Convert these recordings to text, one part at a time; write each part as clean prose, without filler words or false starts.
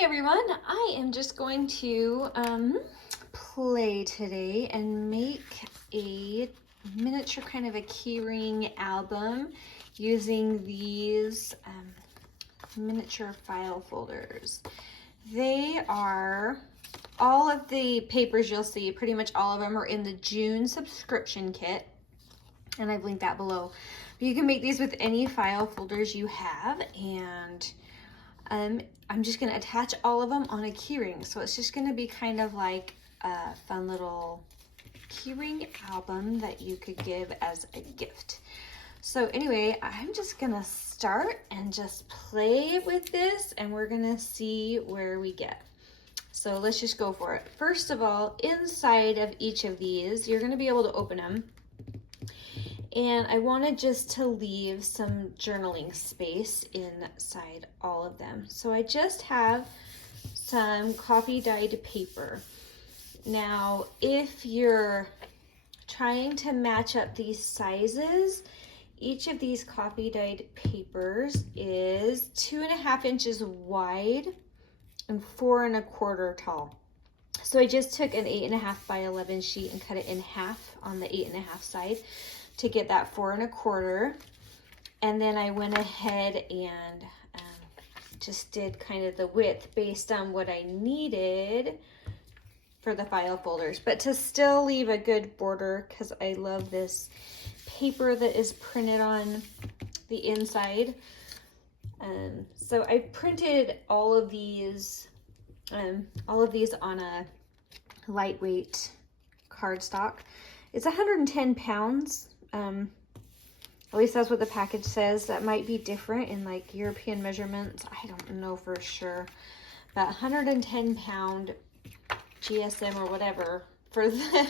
Hey everyone, I am just going to play today and make a miniature kind of a keyring album using these miniature file folders. They are, all of the papers you'll see, pretty much all of them are in the June subscription kit, and I've linked that below. But you can make these with any file folders you have, and I'm just going to attach all of them on a keyring. So it's just going to be kind of like a fun little keyring album that you could give as a gift. So anyway, I'm just going to start and just play with this, and we're going to see where we get. So let's just go for it. First of all, inside of each of these, you're going to be able to open them. And I wanted just to leave some journaling space inside all of them. So I just have some coffee dyed paper. Now, if you're trying to match up these sizes, each of these coffee dyed papers is 2.5 inches wide and 4 1/4 tall. So I just took an 8.5 by 11 sheet and cut it in half on the 8.5 side to get that 4 1/4, and then I went ahead and just did kind of the width based on what I needed for the file folders, but to still leave a good border because I love this paper that is printed on the inside. So I printed all of these on a lightweight cardstock. It's 110 pounds. At least that's what the package says. That might be different in like European measurements. I don't know for sure. But 110 pound GSM or whatever for the,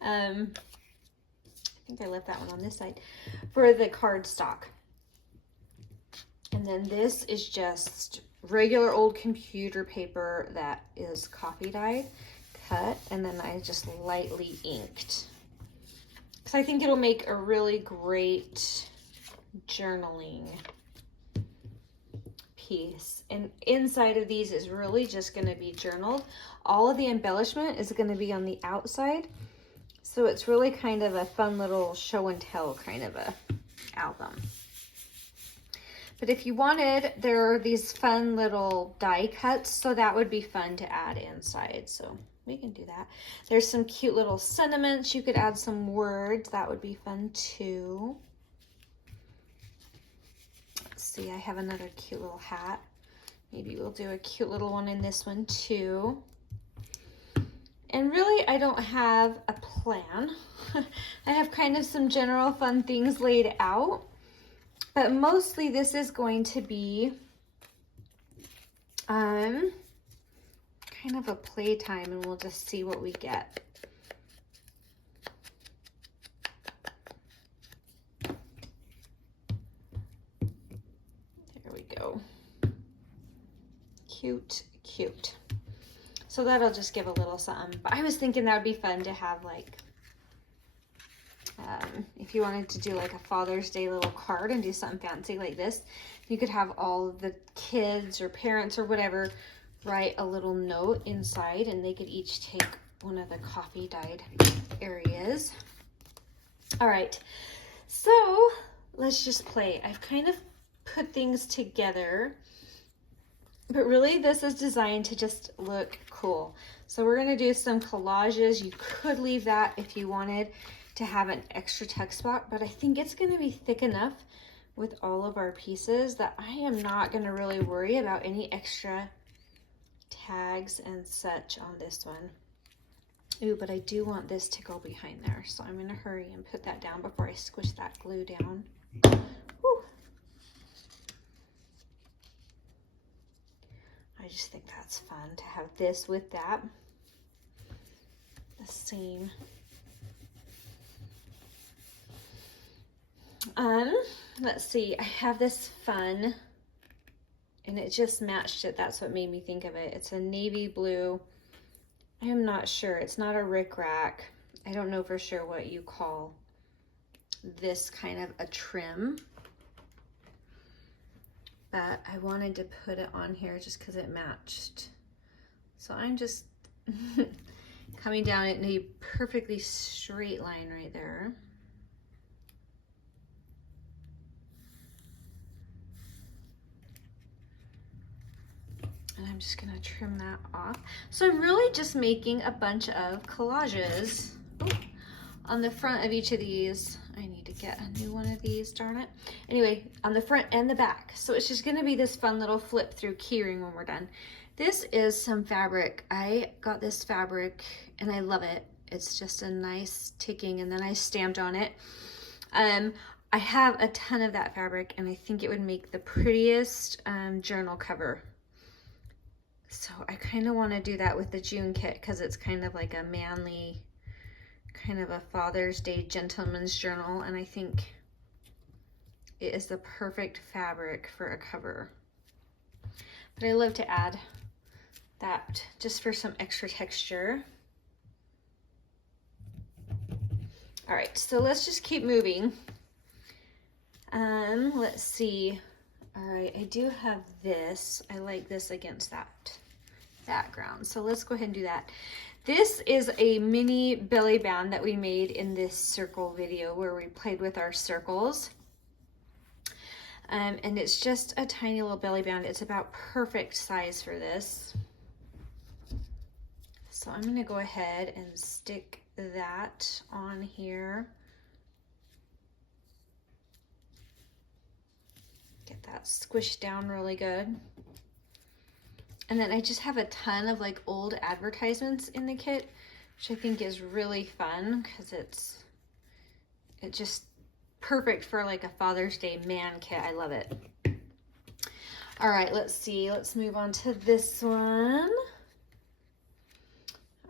I think I left that one on this side, for the cardstock. And then this is just regular old computer paper that is coffee dyed, cut, and then I just lightly inked. Because I think it'll make a really great journaling piece. And inside of these is really just going to be journaled. All of the embellishment is going to be on the outside. So it's really kind of a fun little show and tell kind of a album. But if you wanted, there are these fun little die cuts, so that would be fun to add inside. So we can do that. There's some cute little sentiments. You could add some words. That would be fun too. Let's see, I have another cute little hat. Maybe we'll do a cute little one in this one too. And really, I don't have a plan. I have kind of some general fun things laid out. But mostly this is going to be kind of a playtime, and we'll just see what we get. There we go. Cute, cute. So that'll just give a little something. But I was thinking that would be fun to have, like, if you wanted to do like a Father's Day little card and do something fancy like this, you could have all of the kids or parents or whatever write a little note inside, and they could each take one of the coffee dyed areas. All right, so let's just play. I've kind of put things together, but really this is designed to just look cool. So we're going to do some collages. You could leave that if you wanted to have an extra text spot, but I think it's going to be thick enough with all of our pieces that I am not going to really worry about any extra tags and such on this one. Ooh, but I do want this to go behind there, so I'm going to hurry and put that down before I squish that glue down. Whew. I just think that's fun to have this with that. The same. Let's see, I have this fun, and it just matched it. That's what made me think of it. It's a navy blue. I am not sure. It's not a rickrack. I don't know for sure what you call this kind of a trim. but I wanted to put it on here just because it matched. So I'm just coming down it in a perfectly straight line right there. And I'm just gonna trim that off. So I'm really just making a bunch of collages on the front of each of these. I need to get a new one of these, darn it. Anyway, on the front and the back. So it's just gonna be this fun little flip through keyring when we're done. This is some fabric. I got this fabric and I love it. It's just a nice ticking, and then I stamped on it. I have a ton of that fabric and I think it would make the prettiest journal cover. So I kind of want to do that with the June kit because it's kind of like a manly, kind of a Father's Day gentleman's journal, and I think it is the perfect fabric for a cover. But I love to add that just for some extra texture. All right, so let's just keep moving. Let's see. All right, I do have this. I like this against that background. So let's go ahead and do that. This is a mini belly band that we made in this circle video where we played with our circles. And it's just a tiny little belly band. It's about perfect size for this. So I'm gonna go ahead and stick that on here. Get that squished down really good. And then I just have a ton of like old advertisements in the kit, which I think is really fun because it's just perfect for like a Father's Day man kit. I love it. All right, let's see. Let's move on to this one.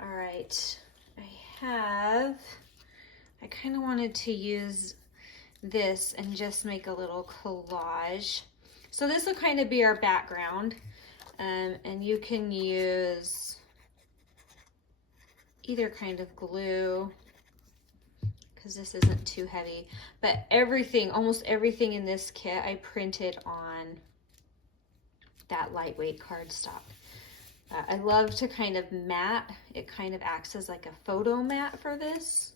All right, I kind of wanted to use this and just make a little collage. So this will kind of be our background. And you can use either kind of glue because this isn't too heavy, but everything, almost everything in this kit I printed on that lightweight cardstock. I love to kind of matte. It kind of acts as like a photo mat for this.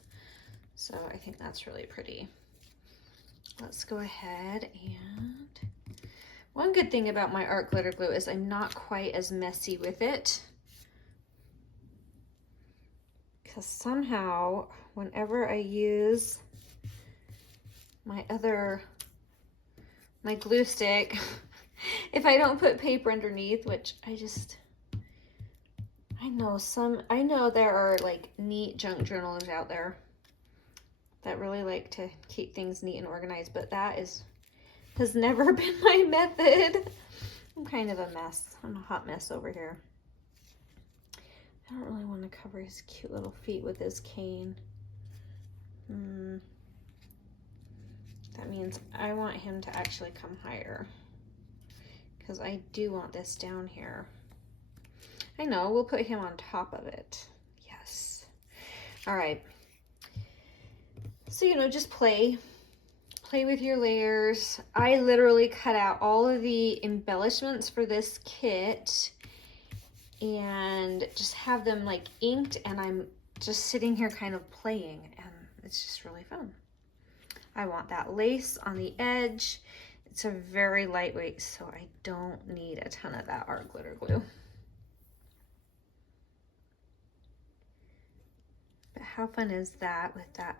So I think that's really pretty. Let's go ahead and one good thing about my art glitter glue is I'm not quite as messy with it. Because somehow, whenever I use my glue stick, if I don't put paper underneath, which I know there are like neat junk journalers out there that really like to keep things neat and organized, but that has never been my method. I'm kind of a mess. I'm a hot mess over here. I don't really want to cover his cute little feet with his cane. That means I want him to actually come higher because I do want this down here. I know, we'll put him on top of it. Yes. All right. So, you know, just play with your layers. I literally cut out all of the embellishments for this kit and just have them like inked, and I'm just sitting here kind of playing, and it's just really fun. I want that lace on the edge. It's a very lightweight, so I don't need a ton of that art glitter glue. But how fun is that with that?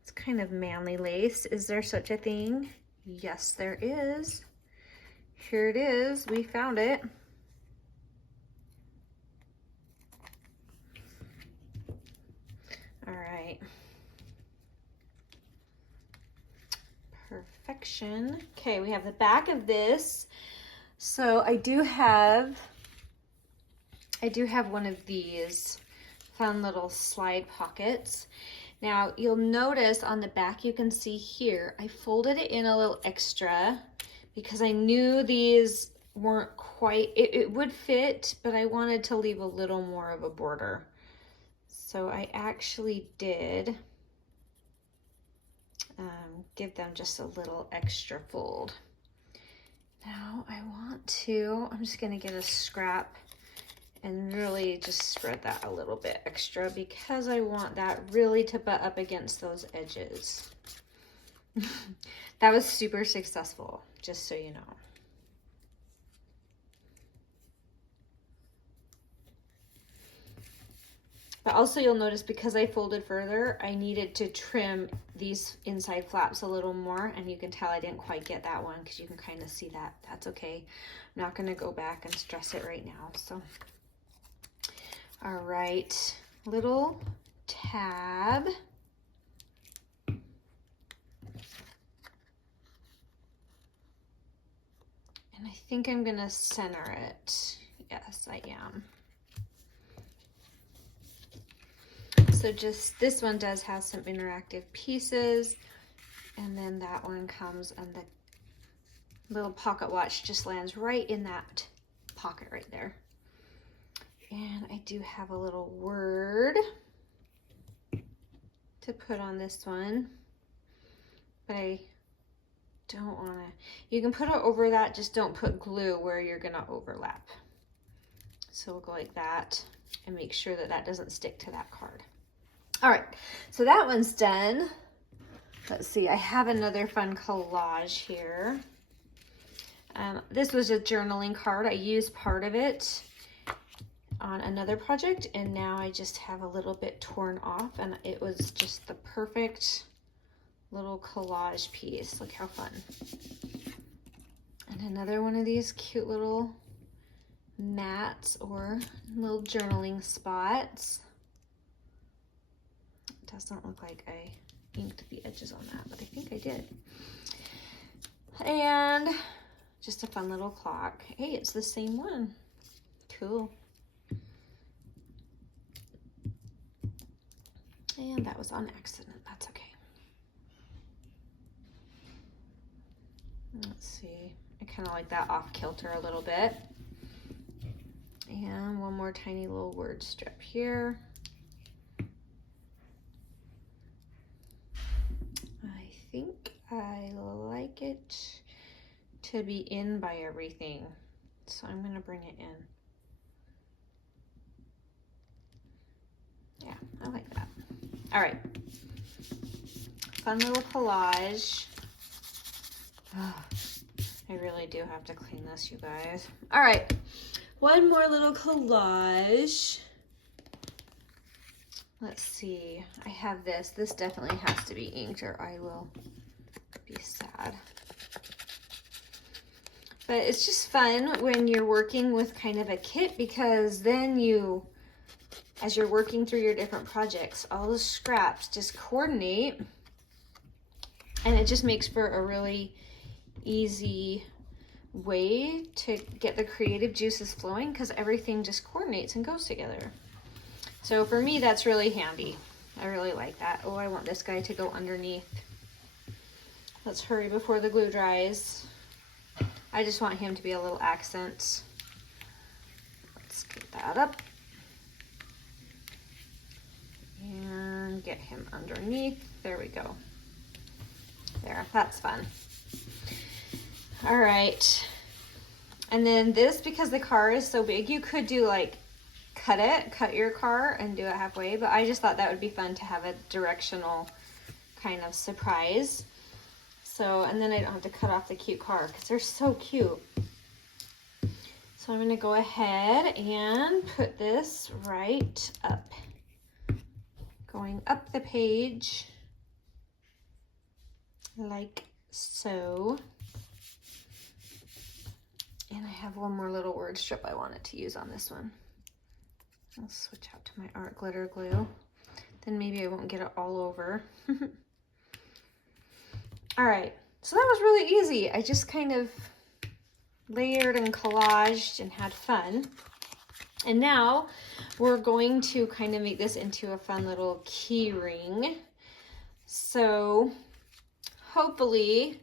It's kind of manly lace. Is there such a thing? Yes, there is. Here it is. We found it. All right. Perfection. Okay, we have the back of this. So I do have one of these fun little slide pockets. Now you'll notice on the back, you can see here, I folded it in a little extra because I knew these weren't quite, it would fit, but I wanted to leave a little more of a border. So I actually did give them just a little extra fold. Now I'm just gonna get a scrap and really just spread that a little bit extra because I want that really to butt up against those edges. That was super successful, just so you know. But also you'll notice because I folded further, I needed to trim these inside flaps a little more, and you can tell I didn't quite get that one because you can kind of see that. That's okay. I'm not gonna go back and stress it right now, so. All right, little tab. And I think I'm gonna center it. Yes, I am. So just, this one does have some interactive pieces, and then that one comes and the little pocket watch just lands right in that pocket right there. And I do have a little word to put on this one, but I don't want to, you can put it over that, just don't put glue where you're going to overlap. So we'll go like that and make sure that that doesn't stick to that card. All right, so that one's done. Let's see, I have another fun collage here. This was a journaling card. I used part of it on another project, and now I just have a little bit torn off, and it was just the perfect little collage piece. Look how fun. And another one of these cute little mats or little journaling spots. Doesn't look like I inked the edges on that, but I think I did. And just a fun little clock. Hey, it's the same one. Cool. And that was on accident. That's okay. Let's see. I kind of like that off kilter a little bit. And one more tiny little word strip here. I think I like it to be in by everything, so I'm going to bring it in. Yeah, I like that. All right, fun little collage. Oh, I really do have to clean this, you guys. All right, one more little collage. Let's see, I have this. This definitely has to be inked or I will be sad. But it's just fun when you're working with kind of a kit, because then you, as you're working through your different projects, all the scraps just coordinate, and it just makes for a really easy way to get the creative juices flowing, because everything just coordinates and goes together. So for me, that's really handy. I really like that. Oh, I want this guy to go underneath. Let's hurry before the glue dries. I just want him to be a little accent. Let's get that up. And get him underneath. There we go. There, that's fun. All right. And then this, because the car is so big, you could do like cut your car and do it halfway, but I just thought that would be fun to have a directional kind of surprise. So, and then I don't have to cut off the cute car because they're so cute. So I'm gonna go ahead and put this right up, going up the page like so. And I have one more little word strip I wanted to use on this one. I'll switch out to my art glitter glue. Then maybe I won't get it all over. All right, so that was really easy. I just kind of layered and collaged and had fun. And now we're going to kind of make this into a fun little key ring. So hopefully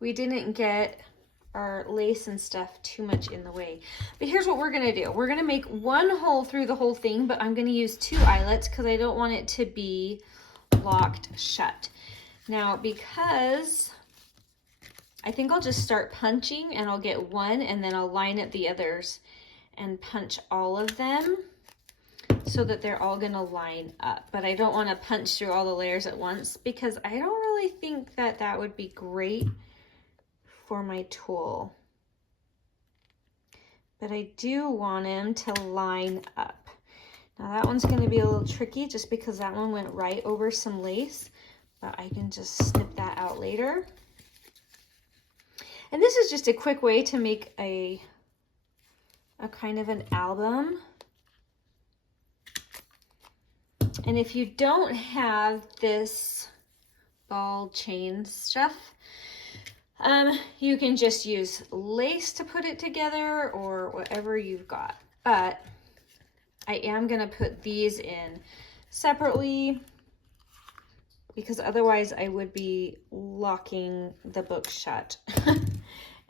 we didn't get our lace and stuff too much in the way. But here's what we're gonna do. We're gonna make one hole through the whole thing, but I'm gonna use 2 eyelets because I don't want it to be locked shut. Now, because I think I'll just start punching and I'll get one and then I'll line up the others and punch all of them so that they're all gonna line up. But I don't wanna punch through all the layers at once because I don't really think that that would be great for my tool. But I do want them to line up. Now that one's gonna be a little tricky just because that one went right over some lace, but I can just snip that out later. And this is just a quick way to make a kind of an album. And if you don't have this ball chain stuff, you can just use lace to put it together or whatever you've got. But I am gonna put these in separately because otherwise I would be locking the book shut.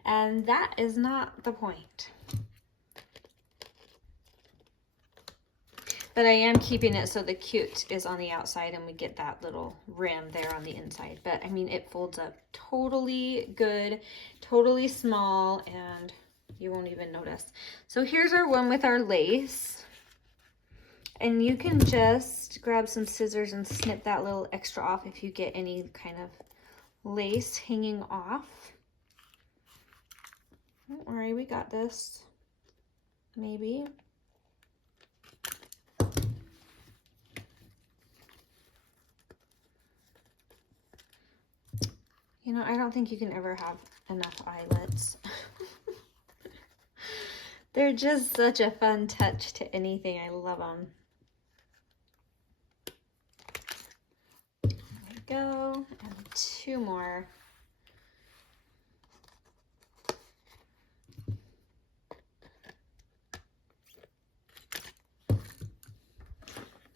And that is not the point. But I am keeping it so the cute is on the outside and we get that little rim there on the inside. But I mean, it folds up totally good, totally small, and you won't even notice. So here's our one with our lace. And you can just grab some scissors and snip that little extra off if you get any kind of lace hanging off. Don't worry, we got this. Maybe. You know, I don't think you can ever have enough eyelets. They're just such a fun touch to anything. I love them. There we go. And two more.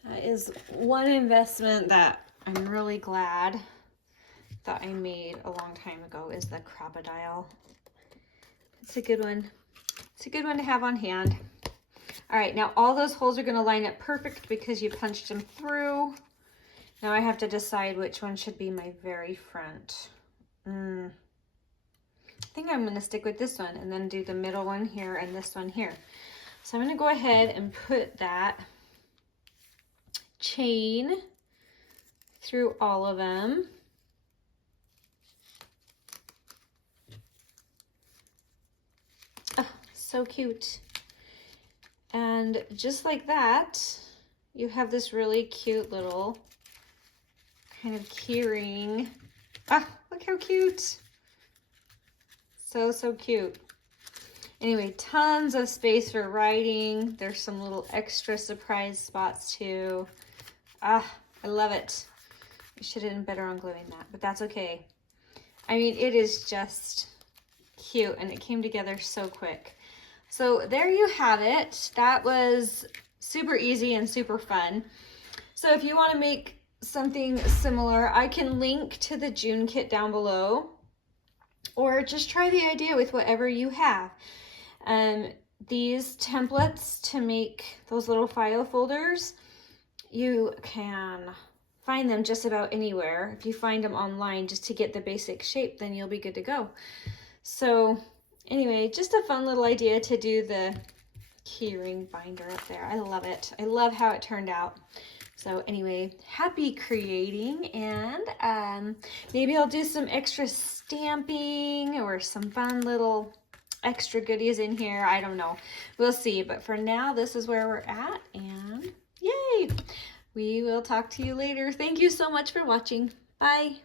That is one investment that I'm really glad that I made a long time ago is the crocodile. It's a good one. It's a good one to have on hand. All right, now all those holes are gonna line up perfect because you punched them through. Now I have to decide which one should be my very front. I think I'm gonna stick with this one and then do the middle one here and this one here. So I'm gonna go ahead and put that chain through all of them. So cute. And just like that, you have this really cute little kind of key ring. Ah, look how cute. So cute. Anyway, tons of space for writing. There's some little extra surprise spots too. Ah, I love it. I should have done better on gluing that, but that's okay. I mean, it is just cute and it came together so quick. So there you have it. That was super easy and super fun. So if you want to make something similar, I can link to the June kit down below, or just try the idea with whatever you have. These templates to make those little file folders, you can find them just about anywhere. If you find them online just to get the basic shape, then you'll be good to go. So anyway, just a fun little idea to do the keyring binder up there. I love it. I love how it turned out. So anyway, happy creating, and maybe I'll do some extra stamping or some fun little extra goodies in here. I don't know. We'll see. But for now, this is where we're at, and yay! We will talk to you later. Thank you so much for watching. Bye.